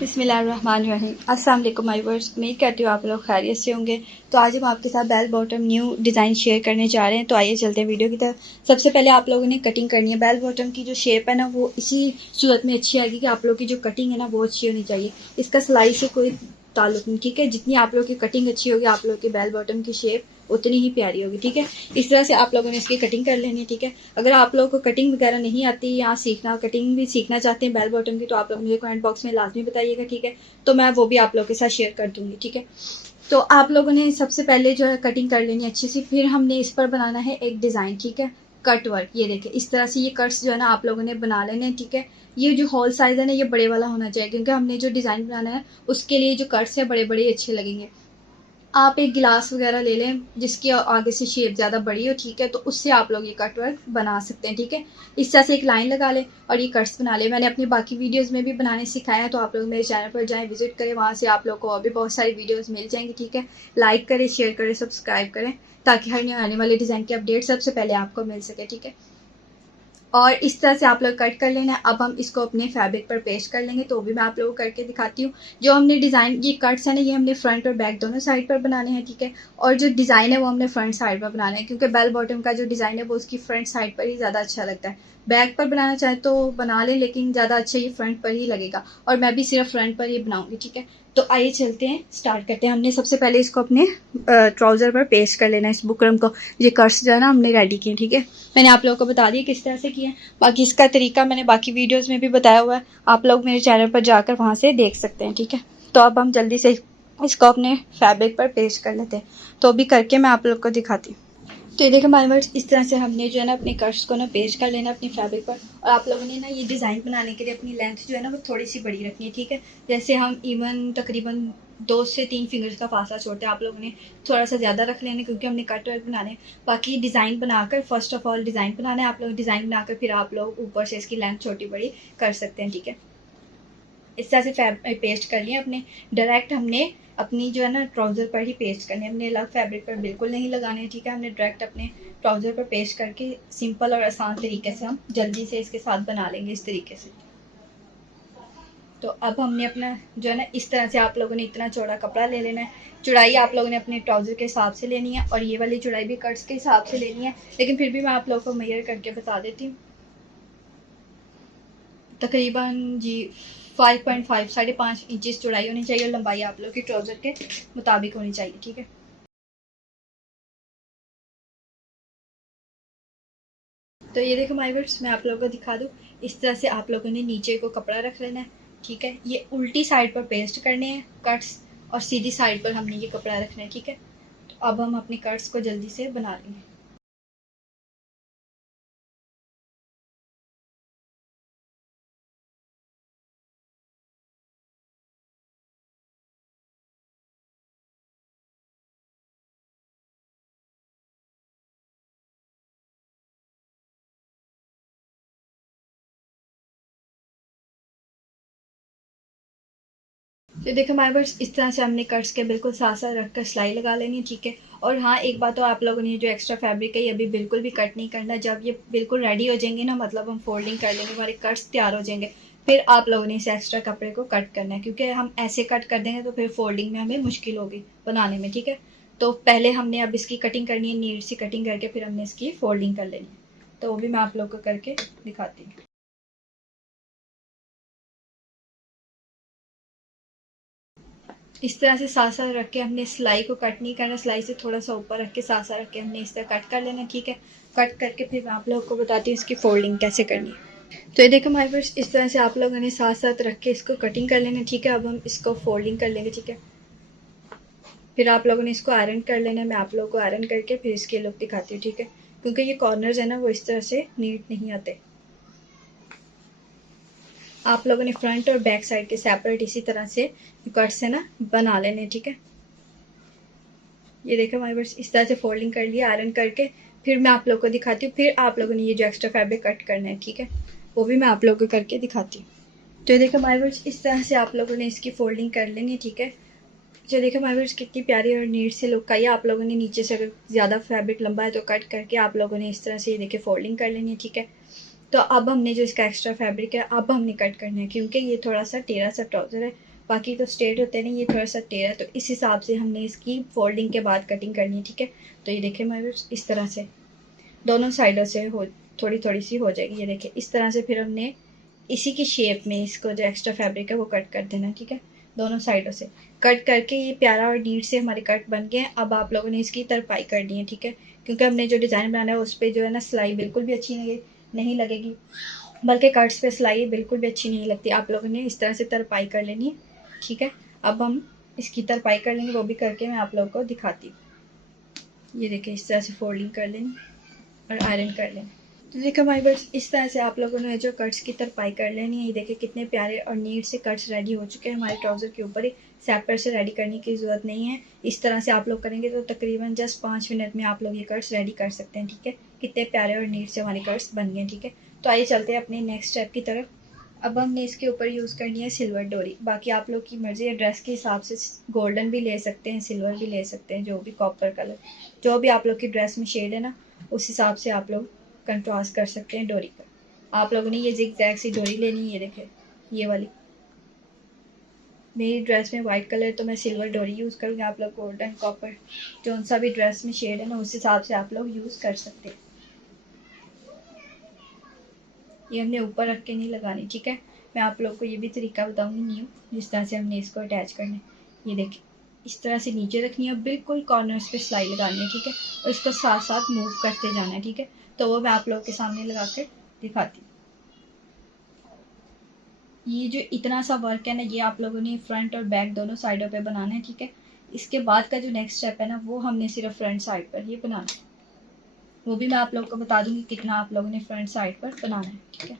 बिस्मिल्लाहिर्रहमानिर्रहीम। अस्सलाम वालेकुम माय व्यूअर्स, उम्मीद करती हूँ आप लोग खैरियत से होंगे। तो आज हम आपके साथ bell bottom new design share करने जा रहे हैं। तो आइए चलते हैं वीडियो की तरफ। सबसे पहले आप लोगों ने कटिंग करनी है। बेल बॉटम की जो शेप है ना वो इसी सूरत में अच्छी आएगी कि आप लोग की जो कटिंग है ना वो अच्छी होनी चाहिए। इसका सिलाई से कोई ताल्लुक नहीं, ठीक है। जितनी आप लोग की कटिंग अच्छी होगी आप लोग की बेल बॉटम की शेप उतनी ही प्यारी होगी, ठीक है। इस तरह से आप लोगों ने इसकी कटिंग कर लेनी है, ठीक है। अगर आप लोगों को कटिंग वगैरह नहीं आती या कटिंग भी सीखना चाहते हैं बेल बॉटम की, तो आप लोग मुझे कमेंट बॉक्स में लाजमी बताइएगा, ठीक है। तो मैं वो भी आप लोगों के साथ शेयर कर दूंगी, ठीक है। तो आप लोगों ने सबसे पहले जो है कटिंग कर लेनी अच्छी सी, फिर हमने इस पर बनाना है एक डिज़ाइन, ठीक है। कट वर्क, ये देखिए इस तरह से ये कट्स जो है ना आप लोगों ने बना लेने हैं, ठीक है। ये जो हॉल साइज़ है ना ये बड़े वाला होना चाहिए, क्योंकि हमने जो डिज़ाइन बनाना है उसके लिए जो कट्स है बड़े बड़े अच्छे लगेंगे। आप एक गिलास वगैरह ले लें जिसकी आगे से शेप ज़्यादा बड़ी हो, ठीक है। तो उससे आप लोग ये कट वर्क बना सकते हैं, ठीक है। इस तरह से एक लाइन लगा लें और ये कट्स बना लें। मैंने अपनी बाकी वीडियोस में भी बनाने सिखाया है, तो आप लोग मेरे चैनल पर जाएं, विजिट करें, वहाँ से आप लोग को और भी बहुत सारी वीडियोस मिल जाएंगी, ठीक है। लाइक करें, शेयर करें, सब्सक्राइब करें, ताकि हर नए आने वाले डिज़ाइन की अपडेट सबसे पहले आपको मिल सके, ठीक है। और इस तरह से आप लोग कट कर लेना है। अब हम इसको अपने फैब्रिक पर पेस्ट कर लेंगे, तो भी मैं आप लोगों को करके दिखाती हूँ। जो हमने डिज़ाइन ये कट्स है ना ये हमने फ्रंट और बैक दोनों साइड पर बनाने हैं, ठीक है। और जो डिज़ाइन है वो हमने फ्रंट साइड पर बनाना है, क्योंकि बेल बॉटम का जो डिज़ाइन है वो उसकी फ्रंट साइड पर ही ज़्यादा अच्छा लगता है। बैक पर बनाना चाहे तो बना लें, लेकिन ज़्यादा अच्छा ये फ्रंट पर ही लगेगा, और मैं भी सिर्फ फ्रंट पर ही बनाऊंगी, ठीक है। तो आइए चलते हैं, स्टार्ट करते हैं। हमने सबसे पहले इसको अपने ट्राउज़र पर पेस्ट कर लेना है, इस बुकरम को। ये कट्स जो है ना हमने रेडी किए, ठीक है। मैंने आप लोगों को बता दिया किस तरह से किया है। बाकी इसका तरीका मैंने बाकी वीडियोस में भी बताया हुआ है, आप लोग मेरे चैनल पर जाकर वहाँ से देख सकते हैं, ठीक है। तो अब हम जल्दी से इसको अपने फैब्रिक पर पेस्ट कर लेते हैं, तो अभी करके मैं आप लोग को दिखाती हूँ। तो ये देखो माय वर्ड्स, इस तरह से हमने जो है ना अपने कट्स को ना पेस्ट कर लेना अपनी फैब्रिक पर। और आप लोगों ने ना ये डिज़ाइन बनाने के लिए अपनी लेंथ जो है ना वो थोड़ी सी बड़ी रखनी है, ठीक है। जैसे हम इवन तकरीबन 2 से 3 फिंगर्स का फासला छोड़ते हैं, आप लोगों ने थोड़ा सा ज़्यादा रख लेना, क्योंकि हमने कट वर्क बनाने हैं। बाकी डिज़ाइन बनाकर, फर्स्ट ऑफ ऑल डिज़ाइन बनाना है, आप लोग डिज़ाइन बनाकर फिर आप लोग ऊपर से इसकी लेंथ छोटी बड़ी कर सकते हैं, ठीक है। इस तरह से पेस्ट कर लिया अपने। डायरेक्ट हमने अपनी जो है ना ट्राउज़र पर ही पेस्ट करनी है, हमने अलग फैब्रिक पर बिल्कुल नहीं लगाने हैं, ठीक है। हमने डायरेक्ट अपने ट्राउज़र पर पेस्ट करके सिंपल और आसान तरीके से हम जल्दी से इसके साथ बना लेंगे इस तरीके से। तो अब हमने अपना जो है ना इस तरह से आप लोगों ने इतना चौड़ा कपड़ा ले लेना है। चौड़ाई आप लोगों ने अपने ट्राउज़र के हिसाब से लेनी है, और ये वाली चौड़ाई भी कट्स के हिसाब से लेनी है, लेकिन फिर भी मैं आप लोगों को मेजर करके बता देती हूँ। तकरीबन जी 5.5 5.5 इंच चौड़ाई होनी चाहिए, और लंबाई आप लोग की ट्राउज़र के मुताबिक होनी चाहिए, ठीक है। तो ये देखो माय व्यूअर्स, मैं आप लोगों को दिखा दूँ। इस तरह से आप लोगों ने नीचे को कपड़ा रख लेना है, ठीक है। ये उल्टी साइड पर पेस्ट करने हैं कट्स, और सीधी साइड पर हमने ये कपड़ा रखना है, ठीक है। तो अब हम अपने कट्स को जल्दी से बना लेंगे। तो देखो हमारे पास इस तरह से हमने कट्स के बिल्कुल साथ साथ रख कर सिलाई लगा लेनी है, ठीक है। और हाँ, एक बात तो आप लोगों ने जो एक्स्ट्रा फैब्रिक है ये अभी बिल्कुल भी कट नहीं करना। जब ये बिल्कुल रेडी हो जाएंगे ना, मतलब हम फोल्डिंग कर लेंगे, हमारे कट्स तैयार हो जाएंगे, फिर आप लोगों ने इस एक्स्ट्रा कपड़े को कट करना है, क्योंकि हम ऐसे कट कर देंगे तो फिर फोल्डिंग में हमें मुश्किल होगी बनाने में, ठीक है। तो पहले हमने अब इसकी कटिंग करनी है, नीट सी कटिंग करके फिर हमने इसकी फोल्डिंग कर लेनी है। तो वो भी मैं आप लोग को करके दिखाती हूँ। इस तरह से साथ साथ रख के हमने सिलाई को कट नहीं करना, सिलाई से थोड़ा सा ऊपर रख के साथ साथ रख के हमने इस तरह कट कर लेना, ठीक है। कट करके फिर मैं आप लोगों को बताती हूँ इसकी फोल्डिंग कैसे करनी है। तो ये देखो हमारे पास इस तरह से आप लोगों ने साथ साथ रख के इसको कटिंग कर लेना, ठीक है। अब हम इसको फोल्डिंग कर लेंगे, ठीक है। फिर आप लोगों ने इसको आयरन कर लेना है। मैं आप लोगों को आयरन करके फिर इसके लुक दिखाती हूँ, ठीक है। क्योंकि ये कॉर्नर्स है ना वो इस तरह से नीट नहीं आते। आप लोगों ने फ्रंट और बैक साइड के सेपरेट इसी तरह से कट से ना बना लेने, ठीक है। ये देखो हमारे पास इस तरह से फोल्डिंग कर लिया आयरन करके। फिर मैं आप लोग को दिखाती हूँ, फिर आप लोगों ने ये जो एक्स्ट्रा फैब्रिक कट करना है, ठीक है, वो भी मैं आप लोगों को करके दिखाती हूँ। तो ये देखो हमारे पास इस तरह से आप लोगों ने इसकी फोल्डिंग कर लेनी है, ठीक है। जो देखो हमारे पास कितनी प्यारी और नीट से लुक आई है। आप लोगों ने नीचे से अगर ज़्यादा फैब्रिक लंबा है तो कट करके आप लोगों ने इस तरह से ये देखिए फोल्डिंग कर लेनी है, ठीक है। तो अब हमने जो इसका एक्स्ट्रा फैब्रिक है अब हमने कट करना है, क्योंकि ये थोड़ा सा टेढ़ा सा ट्राउज़र है, बाकी तो स्ट्रेट होते हैं ना, ये थोड़ा सा टेढ़ा, तो इस हिसाब से हमने इसकी फोल्डिंग के बाद कटिंग करनी है, ठीक है। तो ये देखिए मैं इस तरह से दोनों साइडों से हो थोड़ी थोड़ी सी हो जाएगी, ये देखिए इस तरह से। फिर हमने इसी की शेप में इसको जो एक्स्ट्रा फैब्रिक है वो कट कर देना, ठीक है। दोनों साइडों से कट करके ये प्यारा और नीट से हमारे कट बन गए हैं। अब आप लोगों ने इसकी तरपाई करनी है, ठीक है, क्योंकि हमने जो डिज़ाइन बनाना है उस पर जो है ना सिलाई बिल्कुल भी अच्छी नहीं लगेगी, बल्कि कट्स पे सिलाई बिल्कुल भी अच्छी नहीं लगती। आप लोगों ने इस तरह से तरपाई कर लेनी है, ठीक है। अब हम इसकी तरपाई कर लेंगे, वो भी करके मैं आप लोगों को दिखाती हूँ। ये देखिए इस तरह से फोल्डिंग कर लेंगे और आयरन कर लेंगे। तो देखो माय बर्ड्स, इस तरह से आप लोगों ने जो कट्स की तरपाई कर लेनी है। ये देखिए कितने प्यारे और नीट से कट्स रेडी हो चुके हैं हमारे ट्राउज़र के ऊपर ही। सैपर से रेडी करने की ज़रूरत नहीं है। इस तरह से आप लोग करेंगे तो तकरीबन जस्ट 5 मिनट में आप लोग ये कट्स रेडी कर सकते हैं, ठीक है। कितने प्यारे और नीट से हमारे कट्स बन गए, ठीक है। तो आइए चलते हैं अपने नेक्स्ट स्टेप की तरफ। अब हमने इसके ऊपर यूज़ करनी है सिल्वर डोरी। बाकी आप लोग की मर्ज़ी है, ड्रेस के हिसाब से गोल्डन भी ले सकते हैं, सिल्वर भी ले सकते हैं, जो भी कॉपर कलर, जो भी आप लोग की ड्रेस में शेड है ना, उस हिसाब से आप लोग कंट्रास्ट कर सकते हैं डोरी पर। आप लोगों ने ये जिग-जैग सी डोरी लेनी है, ये देखें ये वाली। मेरी ड्रेस में वाइट कलर तो मैं सिल्वर डोरी यूज़ करूँगी। आप लोग गोल्डन कॉपर जो सा भी ड्रेस में शेड है ना, उस हिसाब से आप लोग यूज़ कर सकते हैं। ये हमने ऊपर रख के नहीं लगानी, ठीक है। मैं आप लोग को ये भी तरीका बताऊंगी न्यू, जिस तरह से हमने इसको अटैच करना है। ये देखिए इस तरह से नीचे रखनी है, बिल्कुल कॉर्नर्स पे सिलाई लगानी है, ठीक है। और इसको साथ साथ मूव करते जाना है, ठीक है। तो वो मैं आप लोग के सामने लगा कर दिखाती हूँ। ये जो इतना सा वर्क है ना, ये आप लोगों ने फ्रंट और बैक दोनों साइडों पे बनाना है, ठीक है। इसके बाद का जो नेक्स्ट स्टेप है ना, वो हमने सिर्फ फ्रंट साइड पर ही बनाना है। वो भी मैं आप लोग को बता दूंगी कितना आप लोगों ने फ्रंट साइड पर बनाना है, ठीक है।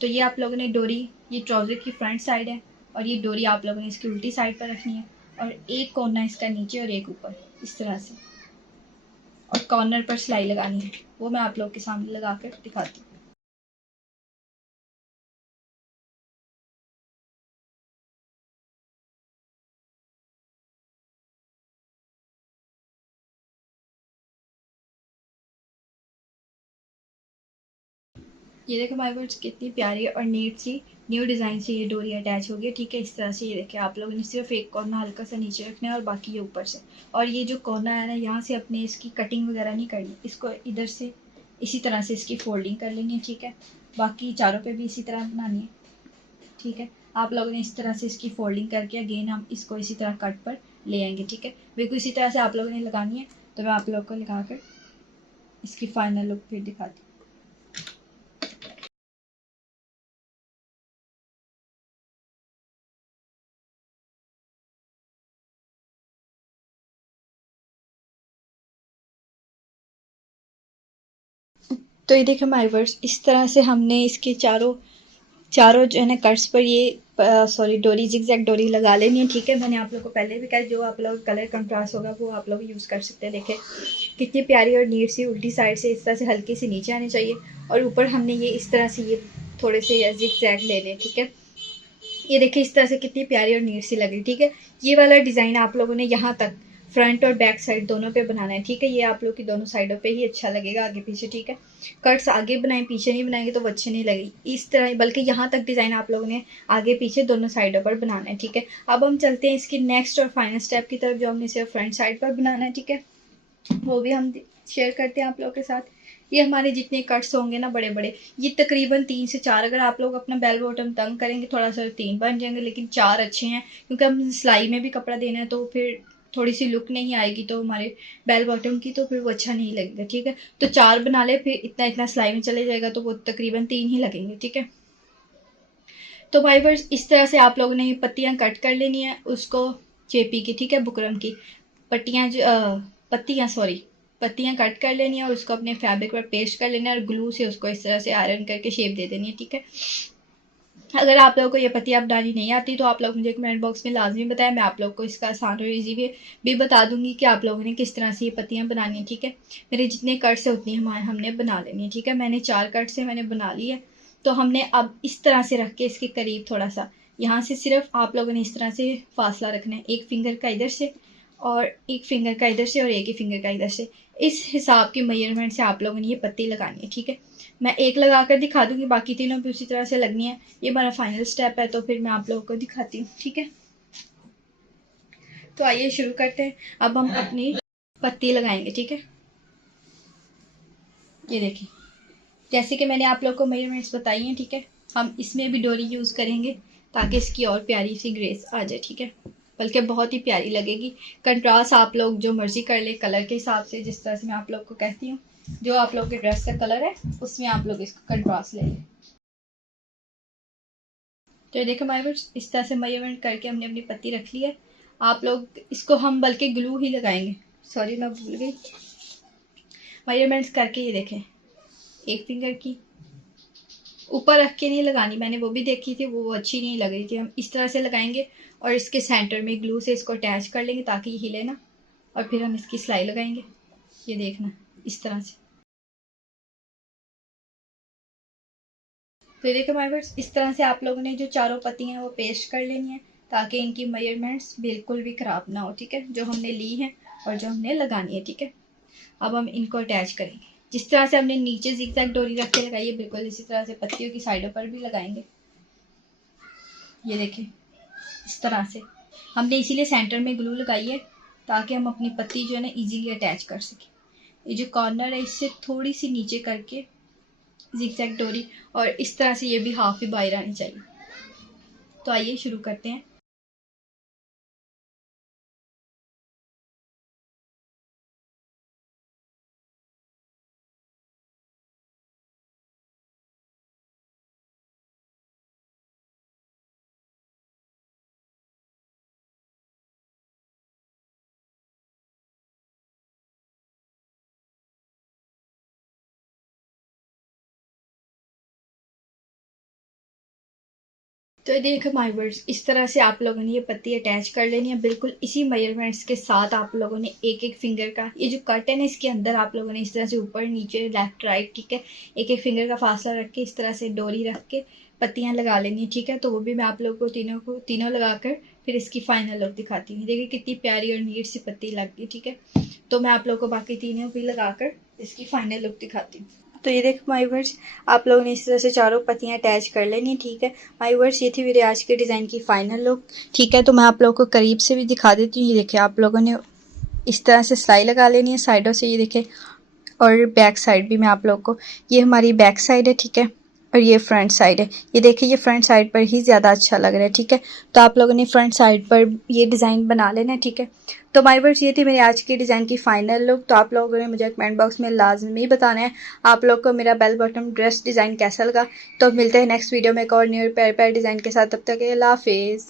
तो ये आप लोगों ने डोरी, ये ट्राउज़र की फ्रंट साइड है, और ये डोरी आप लोगों ने इसकी उल्टी साइड पर रखनी है, और एक कोना इसका नीचे और एक ऊपर इस तरह से, और कॉर्नर पर सिलाई लगानी है। वो मैं आप लोग के सामने लगा कर दिखाती हूँ। ये देखो माय वर्ड्स, कितनी प्यारी और नीट सी न्यू डिज़ाइन से ये डोरी अटैच हो गई, ठीक है। इस तरह से ये देखिए आप लोगों ने सिर्फ एक कोना हल्का सा नीचे रखना है और बाकी ये ऊपर से। और ये जो कोना है ना, यहाँ से अपने इसकी कटिंग वगैरह नहीं करनी, इसको इधर से इसी तरह से इसकी फोल्डिंग कर लेनी है, ठीक है। बाकी चारों पे भी इसी तरह बनानी है, ठीक है। आप लोगों ने इस तरह से इसकी फोल्डिंग करके अगेन हम इसको इसी तरह कट पर ले आएंगे, ठीक है। बिल्कुल इसी तरह से आप लोगों ने लगानी है। तो मैं आप लोग को लगा कर इसकी फाइनल लुक फिर दिखाती हूँ। तो ये देखिए माय वर्ड्स, इस तरह से हमने इसके चारों चारों जो है ना कट्स पर ये सॉरी डोरी जिगजैग डोरी लगा लेनी है, ठीक है। मैंने आप लोग को पहले भी कहा, जो आप लोग कलर कंट्रास्ट होगा वो आप लोग यूज़ कर सकते हैं। देखें कितनी प्यारी और नीट सी उल्टी साइड से इस तरह से हल्की सी नीचे आनी चाहिए, और ऊपर हमने ये इस तरह से ये थोड़े से जिगजैग लेने, ठीक है। ये देखिए इस तरह से कितनी प्यारी और नीट सी लग रही, ठीक है। ये वाला डिज़ाइन आप लोगों ने यहाँ तक फ्रंट और बैक साइड दोनों पे बनाना है, ठीक है। ये आप लोग की दोनों साइडों पे ही अच्छा लगेगा, आगे पीछे, ठीक है। कट्स आगे बनाएं, पीछे नहीं बनाएंगे तो वो अच्छे नहीं लगेगी इस तरह, बल्कि यहाँ तक डिज़ाइन आप लोगों ने आगे पीछे दोनों साइडों पर बनाना है, ठीक है। अब हम चलते हैं इसकी नेक्स्ट और फाइनल स्टेप की तरफ, जो हमने सिर्फ फ्रंट साइड पर बनाना है, ठीक है। वो भी हम शेयर करते हैं आप लोगों के साथ। ये हमारे जितने कट्स होंगे ना बड़े बड़े, ये तकरीबन 3 से 4, अगर आप लोग अपना बेल बॉटम तंग करेंगे थोड़ा सा 3 बन जाएंगे, लेकिन 4 अच्छे हैं, क्योंकि हम सिलाई में भी कपड़ा देना है, तो फिर थोड़ी सी लुक नहीं आएगी तो हमारे बेल बॉटम की, तो फिर वो अच्छा नहीं लगेगा, ठीक है। तो 4 बना ले, फिर इतना इतना सिलाई में चले जाएगा, तो वो तकरीबन 3 ही लगेंगे, ठीक है। तो भाई बस इस तरह से आप लोगों ने पत्तियां कट कर लेनी है, उसको चेपी की, ठीक है, बुकरम की पट्टियां जो पत्तियां सॉरी पत्तियां कट कर लेनी है, और उसको अपने फैब्रिक पर पेस्ट कर लेना है, और ग्लू से उसको इस तरह से आयरन करके शेप दे देनी है, ठीक है। अगर आप लोगों को ये पत्तियां बनानी नहीं आती तो आप लोग मुझे कमेंट बॉक्स में लाजमी बताएं, मैं आप लोग को इसका आसान और ईजी वे भी बता दूंगी कि आप लोगों ने किस तरह से ये पत्तियां बनानी है, ठीक है। मेरे जितने कट्स है उतनी हमने बना लेनी है, ठीक है। मैंने 4 कट से मैंने बना ली है। तो हमने अब इस तरह से रख के इसके करीब थोड़ा सा यहाँ से सिर्फ आप लोगों ने इस तरह से फासला रखना है, एक फिंगर का इधर से और एक फिंगर का इधर से और एक ही फिंगर का इधर से। इस हिसाब की मेजरमेंट से आप लोगों ने ये पत्ती लगानी है, ठीक है। मैं एक लगा कर दिखा दूँगी, बाकी तीनों भी उसी तरह से लगनी है। ये हमारा फाइनल स्टेप है, तो फिर मैं आप लोगों को दिखाती हूँ, ठीक है। तो आइए शुरू करते हैं। अब हम अपनी पत्ती लगाएंगे, ठीक है। ये देखिए, जैसे कि मैंने आप लोग को मेजरमेंट्स बताई हैं, ठीक है। हम इसमें भी डोरी यूज़ करेंगे ताकि इसकी और प्यारी सी ग्रेस आ जाए, ठीक है। बल्कि बहुत ही प्यारी लगेगी। कंट्रास्ट आप लोग जो मर्जी कर ले कलर के हिसाब से, जिस तरह से मैं आप लोग को कहती हूँ, जो आप लोग के ड्रेस का कलर है उसमें आप लोग इसका कंट्रास्ट ले लें। तो ये देखो हमारे पास इस तरह से मेजरमेंट करके हमने अपनी पत्ती रख ली है। आप लोग इसको हम बल्कि ग्लू ही लगाएंगे, सॉरी मैं भूल गई। मेजरमेंट्स करके ये देखें, एक फिंगर की ऊपर रख के नहीं लगानी, मैंने वो भी देखी थी, वो अच्छी नहीं लग रही थी। हम इस तरह से लगाएंगे और इसके सेंटर में ग्लू से इसको अटैच कर लेंगे ताकि ये हिले ना, और फिर हम इसकी सिलाई लगाएंगे। ये देखना इस तरह से। तो ये देखो हमारे पास इस तरह से आप लोगों ने जो चारों पत्तियां हैं वो पेस्ट कर लेनी है ताकि इनकी मेजरमेंट्स बिल्कुल भी ख़राब ना हो, ठीक है, जो हमने ली है और जो हमने लगानी है, ठीक है। अब हम इनको अटैच करेंगे। जिस तरह से हमने नीचे जिगजैग डोरी रख के लगाई है, बिल्कुल इसी तरह से पत्तियों की साइडों पर भी लगाएंगे। ये देखें इस तरह से हमने इसीलिए सेंटर में ग्लू लगाई है ताकि हम अपनी पत्ती जो है ना इजीली अटैच कर सकें। ये जो कॉर्नर है इससे थोड़ी सी नीचे करके जिगजैग डोरी, और इस तरह से ये भी हाफ ही बाहर आनी चाहिए। तो आइए शुरू करते हैं। तो ये देखो माय वर्ड्स, इस तरह से आप लोगों ने ये पत्ती अटैच कर लेनी है बिल्कुल इसी मेजरमेंट्स के साथ। आप लोगों ने एक एक फिंगर का, ये जो कट है ना इसके अंदर आप लोगों ने इस तरह से ऊपर नीचे लेफ्ट राइट, ठीक है, एक एक फिंगर का फासला रख के इस तरह से डोरी रख के पत्तियां लगा लेनी है, ठीक है। तो वो भी मैं आप लोगों को तीनों लगाकर फिर इसकी फाइनल लुक दिखाती हूँ। देखिए कितनी प्यारी और नीट सी पत्ती लग गई, ठीक है। तो मैं आप लोगों को बाकी तीनों भी लगाकर इसकी फाइनल लुक दिखाती हूँ। तो ये देखो माय वर्ड्स, आप लोगों ने इस तरह से चारों पत्तियां अटैच कर लेनी, ठीक है। माय वर्ड्स, ये थी मेरे आज के डिज़ाइन की फाइनल लुक, ठीक है। तो मैं आप लोगों को करीब से भी दिखा देती हूँ। ये देखिए आप लोगों ने इस तरह से सिलाई लगा लेनी है साइडों से, ये देखें, और बैक साइड भी मैं आप लोग को, ये हमारी बैक साइड है, ठीक है, और ये फ्रंट साइड है। ये देखिए ये फ्रंट साइड पर ही ज़्यादा अच्छा लग रहा है, ठीक है। तो आप लोगों ने फ्रंट साइड पर ये डिज़ाइन बना लेना है, ठीक है। तो माय वर्ड्स, ये थी मेरी आज की डिज़ाइन की फ़ाइनल लुक। तो आप लोगों ने मुझे कमेंट बॉक्स में लाजमी बताना है आप लोग को मेरा बेल बॉटम ड्रेस डिज़ाइन कैसा लगा। तो मिलते हैं नेक्स्ट वीडियो में एक और न्यू प्यारे प्यारे डिज़ाइन के साथ। तब तक अल्लाह हाफिज़।